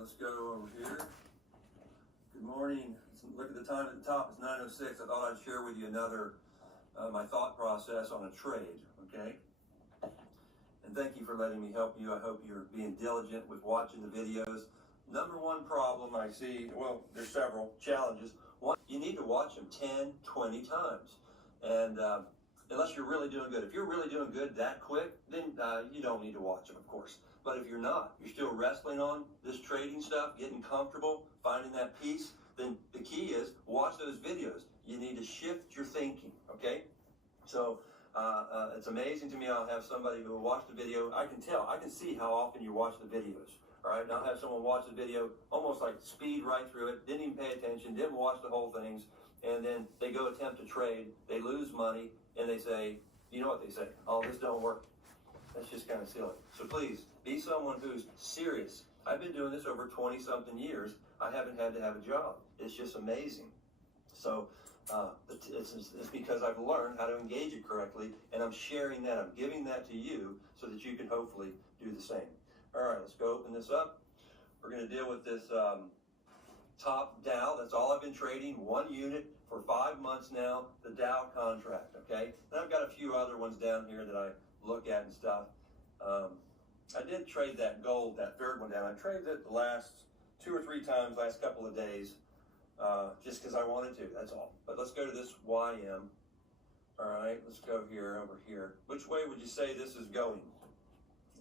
let's go over here. Good morning. Look at the time at the top. It's 9:06. I thought I'd share with you another, my thought process on a trade, okay? And thank you for letting me help you. I hope you're being diligent with watching the videos. Number one problem I see, well, there's several challenges. One, you need to watch them 10, 20 times. And unless you're really doing good. If you're really doing good that quick, then you don't need to watch them, of course. But if you're not, you're still wrestling on this trading stuff, getting comfortable, finding that peace, then the key is watch those videos. You need to shift your thinking, okay? So it's amazing to me. I'll have somebody who will watch the video. I can tell, I can see how often you watch the videos. All right, and I'll have someone watch the video, almost like speed right through it, didn't even pay attention, didn't watch the whole things, and then they go attempt to trade, they lose money, and they say, you know what they say, oh, this don't work. That's just kind of silly. So please, be someone who's serious. I've been doing this over 20-something years. I haven't had to have a job. It's just amazing. So it's because I've learned how to engage it correctly, and I'm sharing that. I'm giving that to you so that you can hopefully do the same. All right, let's go open this up. We're going to deal with this top Dow. That's all I've been trading, 1 unit for 5 months now, the Dow contract, okay? And I've got a few other ones down here that I look at and stuff. I did trade that gold, that third one down. I traded it the last 2 or 3 times, last couple of days, just because I wanted to, that's all. But let's go to this YM. All right, let's go here, over here. Which way would you say this is going,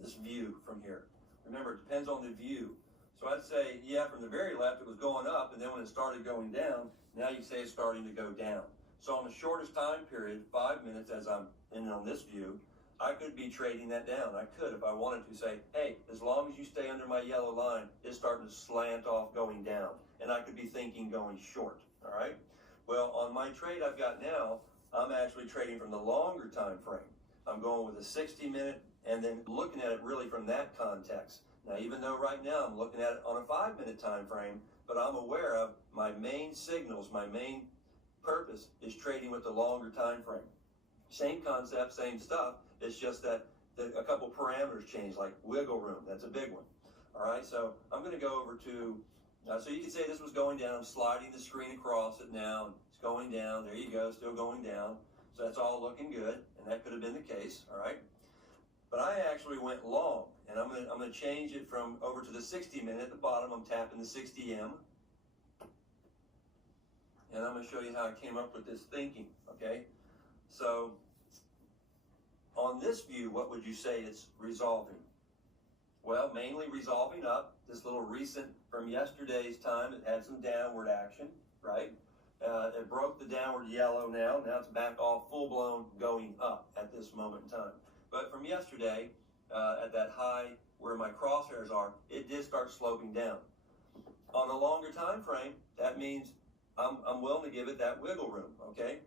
this view from here? Remember, it depends on the view. So I'd say, yeah, from the very left, it was going up, and then when it started going down, now you say it's starting to go down. So on the shortest time period, 5 minutes, as I'm in on this view, I could be trading that down. I could, if I wanted to, say, hey, as long as you stay under my yellow line, it's starting to slant off going down. And I could be thinking going short, all right? Well, on my trade I've got now, I'm actually trading from the longer time frame. I'm going with a 60-minute and then looking at it really from that context. Now, even though right now I'm looking at it on a 5-minute time frame, but I'm aware of my main signals, my main purpose is trading with the longer time frame. Same concept, same stuff. It's just that a couple parameters change, like wiggle room. That's a big one. All right, so I'm going to go over to, so you can say this was going down. I'm sliding the screen across it now. And it's going down. There you go, still going down. So that's all looking good, and that could have been the case, all right? But I actually went long, and I'm going to change it from over to the 60-minute at the bottom. I'm tapping the 60M. And I'm going to show you how I came up with this thinking, okay? So on this view, what would you say it's resolving? Well, mainly resolving up. This little recent from yesterday's time, it had some downward action, right? It broke the downward yellow now. Now it's back all full-blown going up at this moment in time. But from yesterday, at that high where my crosshairs are, it did start sloping down. On a longer time frame, that means I'm willing to give it that wiggle room, okay?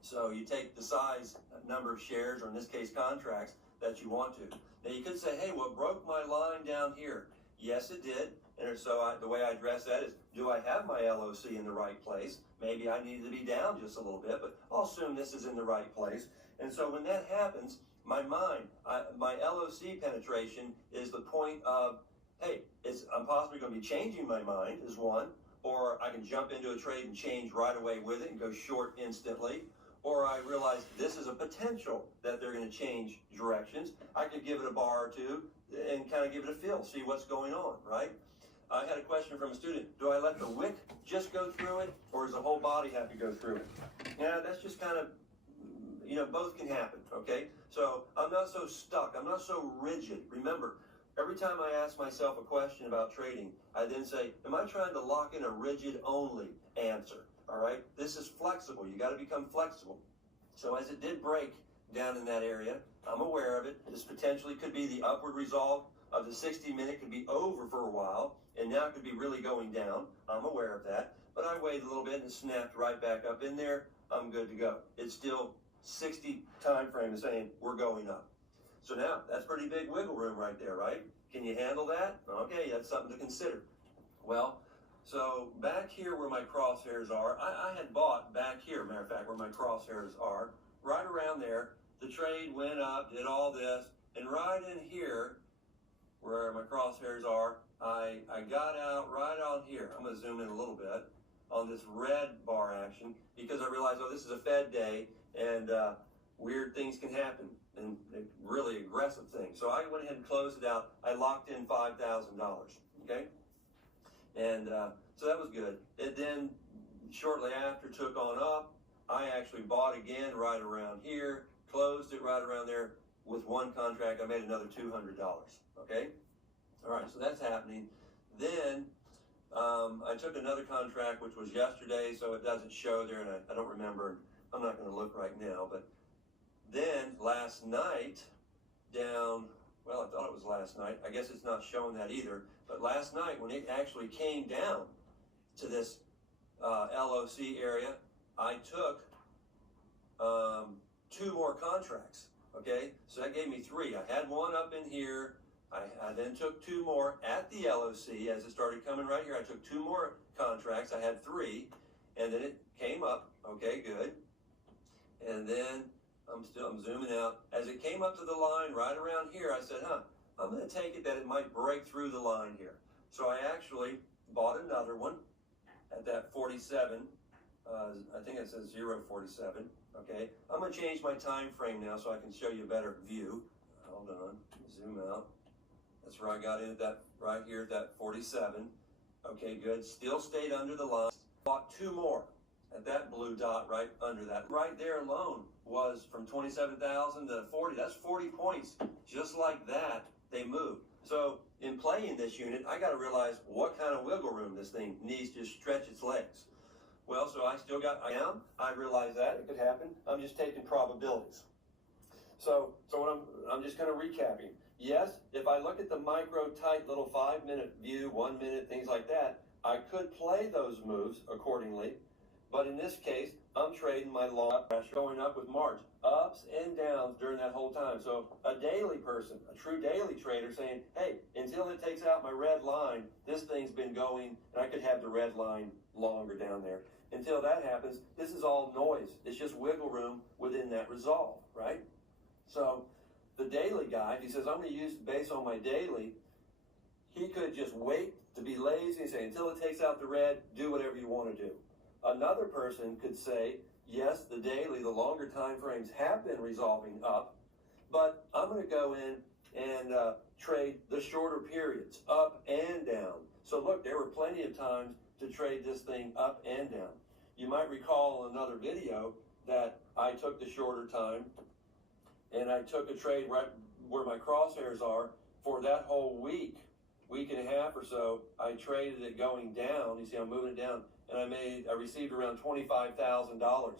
So you take the size, number of shares, or in this case, contracts, that you want to. Now you could say, hey, well, it broke my line down here. Yes, it did. And so the way I address that is, do I have my LOC in the right place? Maybe I need to be down just a little bit, but I'll assume this is in the right place. And so when that happens, my mind, my LOC penetration is the point of, hey, I'm possibly going to be changing my mind is one, or I can jump into a trade and change right away with it and go short instantly, or I realize this is a potential that they're going to change directions. I could give it a bar or two and kind of give it a feel, see what's going on, right? I had a question from a student. Do I let the wick just go through it, or does the whole body have to go through it? Yeah, that's just kind of, you know, both can happen, okay? So I'm not so stuck. I'm not so rigid. Remember, every time I ask myself a question about trading, I then say, am I trying to lock in a rigid only answer? All right? This is flexible. You got to become flexible. So as it did break down in that area, I'm aware of it. This potentially could be the upward resolve of the 60-minute, could be over for a while, and now it could be really going down. I'm aware of that. But I waited a little bit and snapped right back up in there. I'm good to go. It's still 60 time frame is saying we're going up. So now that's pretty big wiggle room right there, right? Can you handle that? Okay, that's something to consider. Well, so back here where my crosshairs are, I had bought back here, matter of fact, where my crosshairs are, right around there. The trade went up, did all this, and right in here, where my crosshairs are, I got out right on here. I'm going to zoom in a little bit on this red bar action because I realized, oh, this is a Fed day and weird things can happen and really aggressive things. So I went ahead and closed it out. I locked in $5,000, okay? And so that was good. It then shortly after took on up. I actually bought again right around here, closed it right around there. With one contract, I made another $200, okay? All right, so that's happening. Then I took another contract, which was yesterday, so it doesn't show there, and I don't remember. I'm not going to look right now, but then last night down, well, I thought it was last night. I guess it's not showing that either, but last night when it actually came down to this LOC area, I took 2 more contracts. Okay, so that gave me 3. I had one up in here. I then took 2 more at the LOC as it started coming right here. I took 2 more contracts. I had 3, and then it came up. Okay, good. And then I'm zooming out. As it came up to the line right around here, I said, I'm going to take it that it might break through the line here. So I actually bought another one at that 47. I think it says 0.47. Okay, I'm going to change my time frame now so I can show you a better view. Hold on, zoom out. That's where I got in at that, right here at that 47. Okay, good. Still stayed under the line. Bought 2 more at that blue dot right under that. Right there alone was from 27,000 to 40. That's 40 points. Just like that, they moved. So in playing this unit, I got to realize what kind of wiggle room this thing needs to stretch its legs. Well, so I still got, I realize that, it could happen. I'm just taking probabilities. So what I'm just kind of recapping. Yes, if I look at the micro tight little 5-minute view, 1 minute, things like that, I could play those moves accordingly. But in this case, I'm trading my long pressure going up with march, ups and downs during that whole time. So a daily person, a true daily trader saying, hey, until it takes out my red line, this thing's been going, and I could have the red line longer down there. Until that happens, this is all noise. It's just wiggle room within that resolve, right? So the daily guy, he says, I'm going to use based on my daily. He could just wait to be lazy and say, until it takes out the red, do whatever you want to do. Another person could say, yes, the daily, the longer time frames have been resolving up, but I'm going to go in and trade the shorter periods, up and down. So look, there were plenty of times to trade this thing up and down. You might recall in another video that I took the shorter time and I took a trade right where my crosshairs are for that whole week and a half or so. I traded it going down. You see, I'm moving it down, and I received around $25,000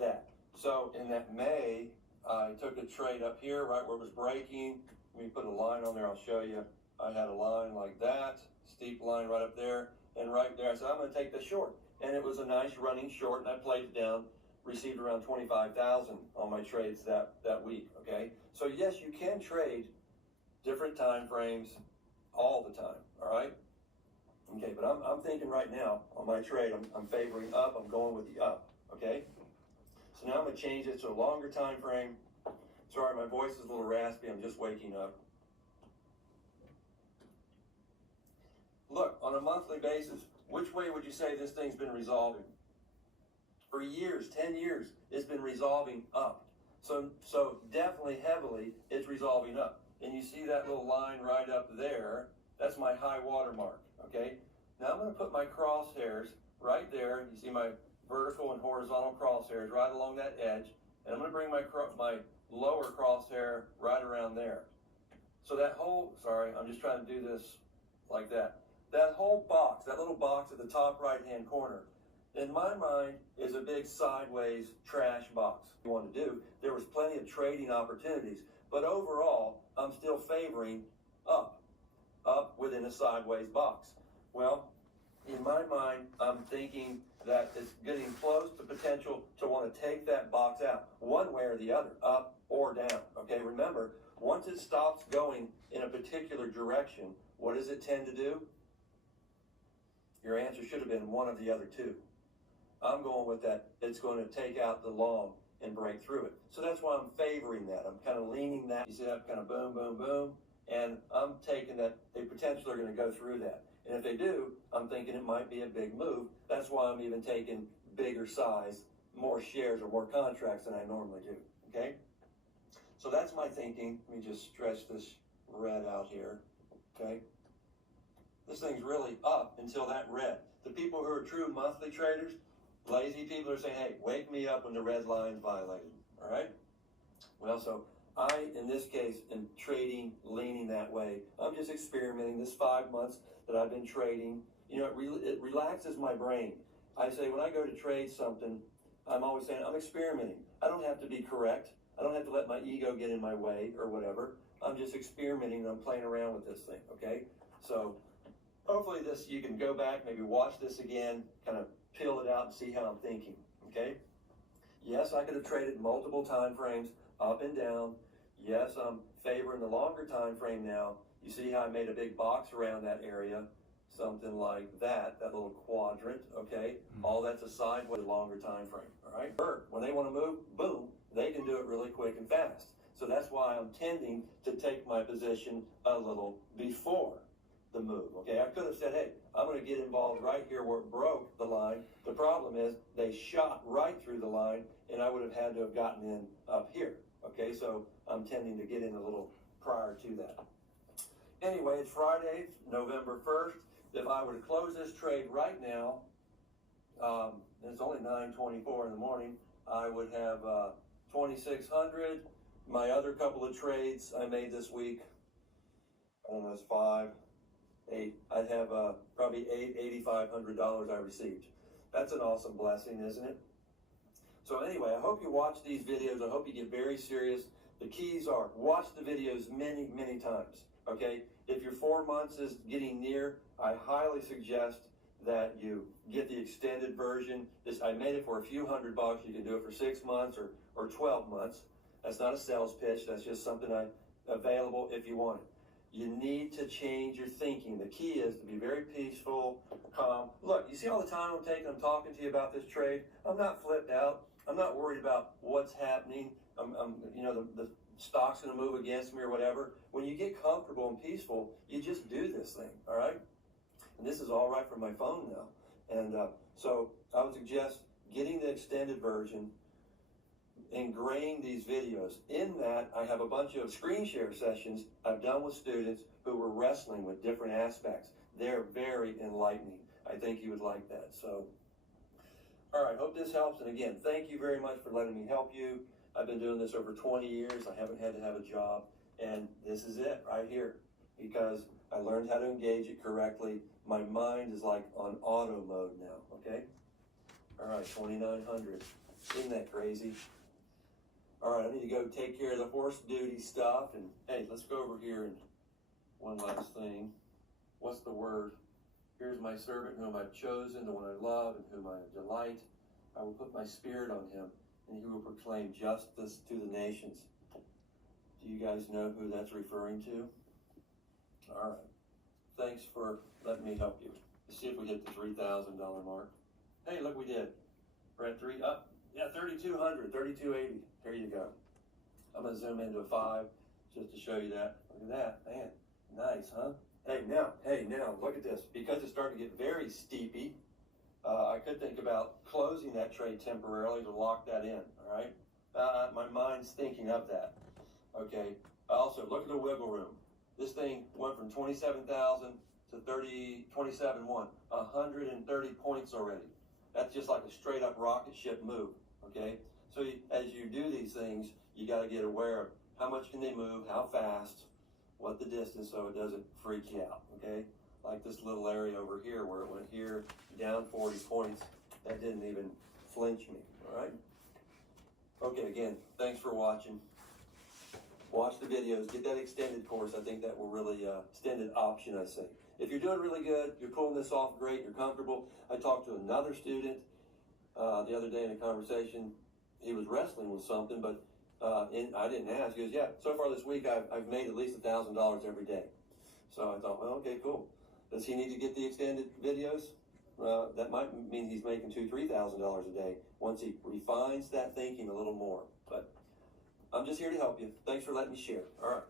that. So in that May, I took a trade up here right where it was breaking. Let me put a line on there. I'll show you. I had a line like that, steep line right up there. And right there, I said, I'm going to take the short. And it was a nice running short, and I played it down, received around $25,000 on my trades that week, okay? So yes, you can trade different time frames all the time, all right? Okay, but I'm thinking right now on my trade, I'm favoring up, I'm going with the up, okay? So now I'm going to change it to a longer time frame. Sorry, my voice is a little raspy, I'm just waking up. Look, on a monthly basis, which way would you say this thing's been resolving? For years, 10 years, it's been resolving up. So definitely heavily, it's resolving up. And you see that little line right up there, that's my high water mark, okay? Now I'm going to put my crosshairs right there. You see my vertical and horizontal crosshairs right along that edge. And I'm going to bring my lower crosshair right around there. So that whole, sorry, I'm just trying to do this like that. That whole box, that little box at the top right-hand corner, in my mind, is a big sideways trash box. You want to do. There was plenty of trading opportunities, but overall, I'm still favoring up within a sideways box. Well, in my mind, I'm thinking that it's getting close to potential to want to take that box out, one way or the other, up or down. Okay, remember, once it stops going in a particular direction, what does it tend to do? Your answer should have been one of the other two. I'm going with that. It's going to take out the long and break through it. So that's why I'm favoring that. I'm kind of leaning that. You see that kind of boom, boom, boom. And I'm taking that they potentially are going to go through that. And if they do, I'm thinking it might be a big move. That's why I'm even taking bigger size, more shares or more contracts than I normally do, okay? So that's my thinking. Let me just stretch this red out here, okay? This thing's really up until that red. The people who are true monthly traders, lazy people are saying, hey, wake me up when the red line's violated, all right? Well, so I, in this case, am trading, leaning that way. I'm just experimenting this 5 months that I've been trading. You know, it relaxes my brain. I say when I go to trade something, I'm always saying I'm experimenting. I don't have to be correct. I don't have to let my ego get in my way or whatever. I'm just experimenting and I'm playing around with this thing, okay? So hopefully this, you can go back, maybe watch this again, kind of peel it out and see how I'm thinking, okay? Yes, I could have traded multiple time frames, up and down. Yes, I'm favoring the longer time frame now. You see how I made a big box around that area, something like that little quadrant, okay? All that's a sideways longer time frame, all right? When they want to move, boom, they can do it really quick and fast. So that's why I'm tending to take my position a little before the move, okay? I could have said, hey, I'm going to get involved right here where it broke the line. The problem is they shot right through the line, and I would have had to have gotten in up here, okay? So I'm tending to get in a little prior to that. Anyway, it's Friday, November 1st. If I were to close this trade right now, and it's only 9:24 in the morning, I would have 2,600. My other couple of trades I made this week, almost 5, 8. I'd have probably $8,500 I received. That's an awesome blessing, isn't it? So anyway, I hope you watch these videos. I hope you get very serious. The keys are watch the videos many, many times, okay? If your 4 months is getting near, I highly suggest that you get the extended version. I made it for a few $100. You can do it for 6 months or 12 months. That's not a sales pitch. That's just something available if you want it. You need to change your thinking. The key is to be very peaceful, calm. Look, you see all the time I'm taking, I'm talking to you about this trade. I'm not flipped out. I'm not worried about what's happening. You know, the stock's going to move against me or whatever. When you get comfortable and peaceful, you just do this thing, all right? And this is all right from my phone now. And so I would suggest getting the extended version, ingrain these videos. In that, I have a bunch of screen share sessions I've done with students who were wrestling with different aspects. They're very enlightening. I think you would like that. So, all right, hope this helps. And again, thank you very much for letting me help you. I've been doing this over 20 years. I haven't had to have a job. And this is it right here because I learned how to engage it correctly. My mind is like on auto mode now, okay? All right, 2,900. Isn't that crazy? All right, I need to go take care of the horse duty stuff. And hey, let's go over here and one last thing. What's the word? Here's my servant whom I've chosen, the one I love and whom I delight. I will put my spirit on him, and he will proclaim justice to the nations. Do you guys know who that's referring to? All right. Thanks for letting me help you. Let's see if we hit the $3,000 mark. Hey, look, we did. We're at 3,200, 3,280. There you go. I'm going to zoom into a 5 just to show you that. Look at that. Man, nice, huh? Hey, now, look at this. Because it's starting to get very steepy, I could think about closing that trade temporarily to lock that in, all right? My mind's thinking of that. Okay. Also, look at the wiggle room. This thing went from 27,000 to 27.1, 130 points already. That's just like a straight up rocket ship move, okay? So as you do these things, you got to get aware of how much can they move, how fast, what the distance, so it doesn't freak you out, okay? Like this little area over here where it went here, down 40 points, that didn't even flinch me, all right? Okay, again, thanks for watching. Watch the videos, get that extended course. I think that will really, extended option, I say. If you're doing really good, you're pulling this off great, you're comfortable. I talked to another student the other day in a conversation. He was wrestling with something, but I didn't ask. He goes, yeah, so far this week I've made at least $1,000 every day. So I thought, well, okay, cool. Does he need to get the extended videos? That might mean he's making $2,000, $3,000 a day once he refines that thinking a little more. But I'm just here to help you. Thanks for letting me share. All right.